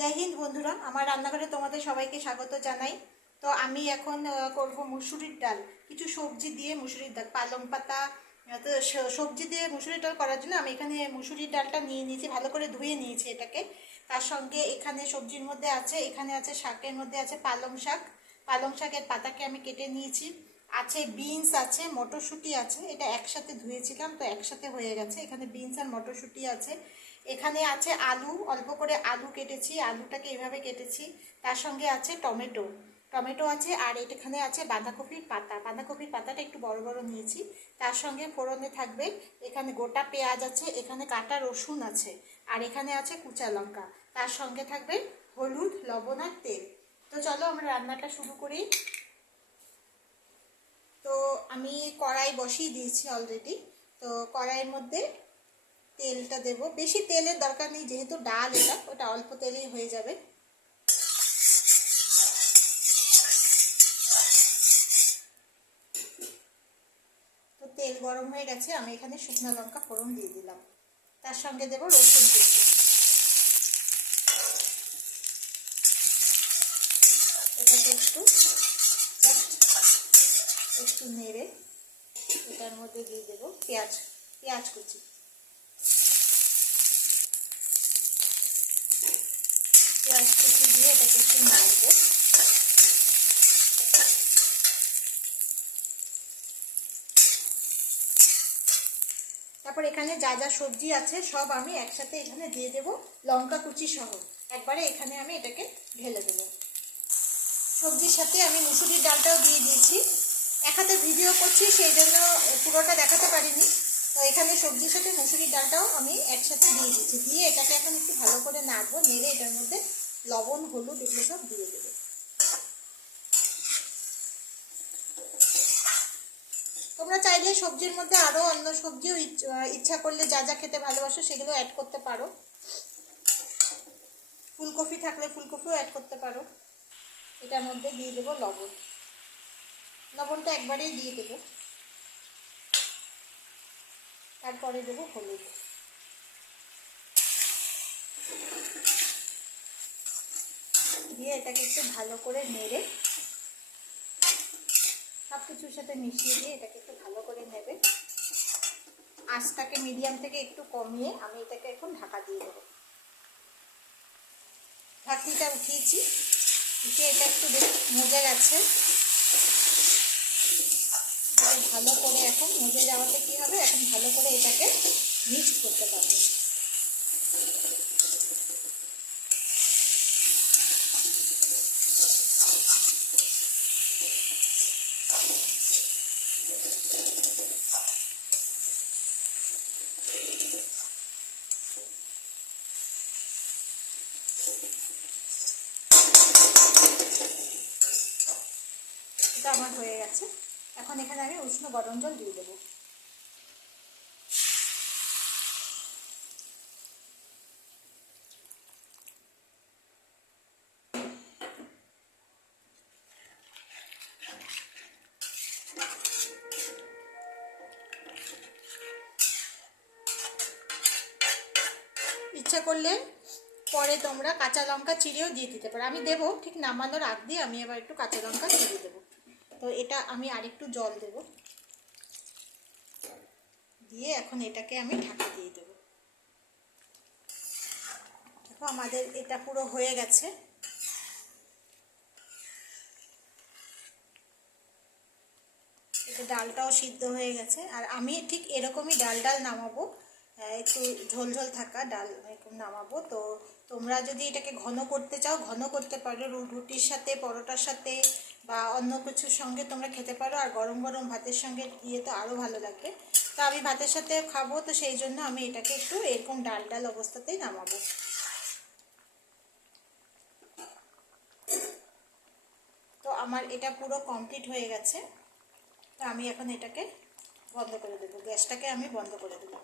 जय हिंद बंधुरा आमार रान्नाघरे तोमादेर सबाइके स्वागत जानाई। तो आमी एखन करब मुसुरिर डाल किछु सब्जी दिए मुसुरिर डाल पालং पाता तो सब्जी दिए मुसुरिर डाल करार जोन्नो आमी एखाने मुसुरिर डालटा निये निয়েছি भालो करे धुए निয়েছি एटाके। तार संगे एखाने सब्जिर मध्य आछे एखाने आछे शाकेर मध्य आछे पालং शाकेर पाताके आमी केटे निয়েছি आछे बिन्स आछे मटरशुटी आछे এটা একসাথে ধুয়েছিলাম তো একসাথে হয়ে গেছে। এখানে বিনস আর মটরশুটি আছে, এখানে আছে আলু অল্প করে আলু কেটেছি, আলুটাকে এইভাবে কেটেছি। তার সঙ্গে আছে টমেটো আছে আর এখানে আছে বাঁধাকপির পাতাটা একটু বড় বড় নিয়েছি। তার সঙ্গে ফোড়নে থাকবে এখানে গোটা পেঁয়াজ আছে, এখানে কাটা রসুন আছে আর এখানে আছে কুচা লঙ্কা। তার সঙ্গে থাকবে হলুদ লবণ আর তেল। তো চলো আমরা রান্নাটা শুরু করি। तो आमी कड़ाई बसिए दिएछि अलरेडी। तो कड़ाइर मध्य तेलटा देव, बेशी तेलेर दरकार नेই जेहेतु डाल এটা ওটা অল্প তেলেই হয়ে যাবে। তো তেল গরম হয়ে গেছে, আমি এখানে শুকনো লঙ্কা ফোড়ন দিয়ে দিলাম। তার সঙ্গে দেব রসুন কুচি। এটাকে একটু নেড়ে এটার মধ্যে দিয়ে দেব পেঁয়াজ কুচি। পেঁয়াজ কুচি দিয়ে এটাকে একটু নাড়ব। তারপর এখানে যা যা সবজি আছে সব আমি একসাথে এখানে দিয়ে দেব, লঙ্কা কুচি সহ একবারে এখানে আমি এটাকে ঢেলে দেব। সবজির সাথে আমি মুসুরির ডালটাও দিয়ে দিয়েছি। এক হাতে ভিডিও করছি সেই জন্য পুরোটা দেখাতে পারিনি। তো এখানে সবজির সাথে মুসুরির ডালটাও আমি একসাথে দিয়ে দিচ্ছি। দিয়ে এটাকে এখন একটু ভালো করে নাড়বো, নেড়ে এটার মধ্যে লবণ হলুদ এগুলো সব দিয়ে দেবো। তোমরা চাইলে সবজির মধ্যে আরও অন্য সবজিও ইচ্ছা করলে যা যা খেতে ভালোবাসো সেগুলো অ্যাড করতে পারো। ফুলকপি থাকলে ফুলকপিও অ্যাড করতে পারো। এটার মধ্যে দিয়ে দেবো লবণটা একবারেই দিয়ে দেবো। তারপরে দেবো হলুদ। দিয়ে এটাকে একটু ভালো করে নেড়ে সব কিছুর সাথে মিশিয়ে দিয়ে এটাকে একটু ভালো করে নেবে। আঁচটাকে মিডিয়াম থেকে একটু কমিয়ে আমি এটাকে এখন ঢাকা দিয়ে দেবো। ঢাকনিটা উঠিয়েছি, উঠে এটা একটু মজে গেছে। ভালো করে এখন মজে যাওয়াতে কি হবে, এখন ভালো করে এটাকে মিক্স করতে পারবে। এটা আমার হয়ে গেছে। এখন এখানে আমি উষ্ণ গরম জল দিয়ে দেবো। ইচ্ছা করলে পরে তোমরা কাঁচা লঙ্কা চিড়েও দিয়ে দিতে পারো। আমি দেবো ঠিক নামানোর আগ দিয়ে আমি আবার একটু কাঁচা লঙ্কা চিড়ে দেবো। তো এটা আমি আরেকটু জল দেব, দিয়ে এখন এটাকে আমি ঢাকা দিয়ে দেবো। দেখো আমাদের এটা পুরো হয়ে গেছে। এটা ডালটাও সিদ্ধ হয়ে গেছে আর আমি ঠিক এরকমই ডাল নামাবো, একটু ঝোল থাকা ডাল এরকম নামাবো। তো তোমরা যদি এটাকে ঘন করতে চাও ঘন করতে পারো, রুটির সাথে পরোটার সাথে বা অন্য কিছুর সঙ্গে তোমরা খেতে পারো। আর গরম গরম ভাতের সঙ্গে দিয়ে তো আরও ভালো লাগবে। তো আমি ভাতের সাথে খাবো, তো সেই জন্য আমি এটাকে একটু এরকম ডাল অবস্থাতেই নামাবো। তো আমার এটা পুরো কমপ্লিট হয়ে গেছে। তো আমি এখন এটাকে বন্ধ করে দেবো, গ্যাসটাকে আমি বন্ধ করে দেবো।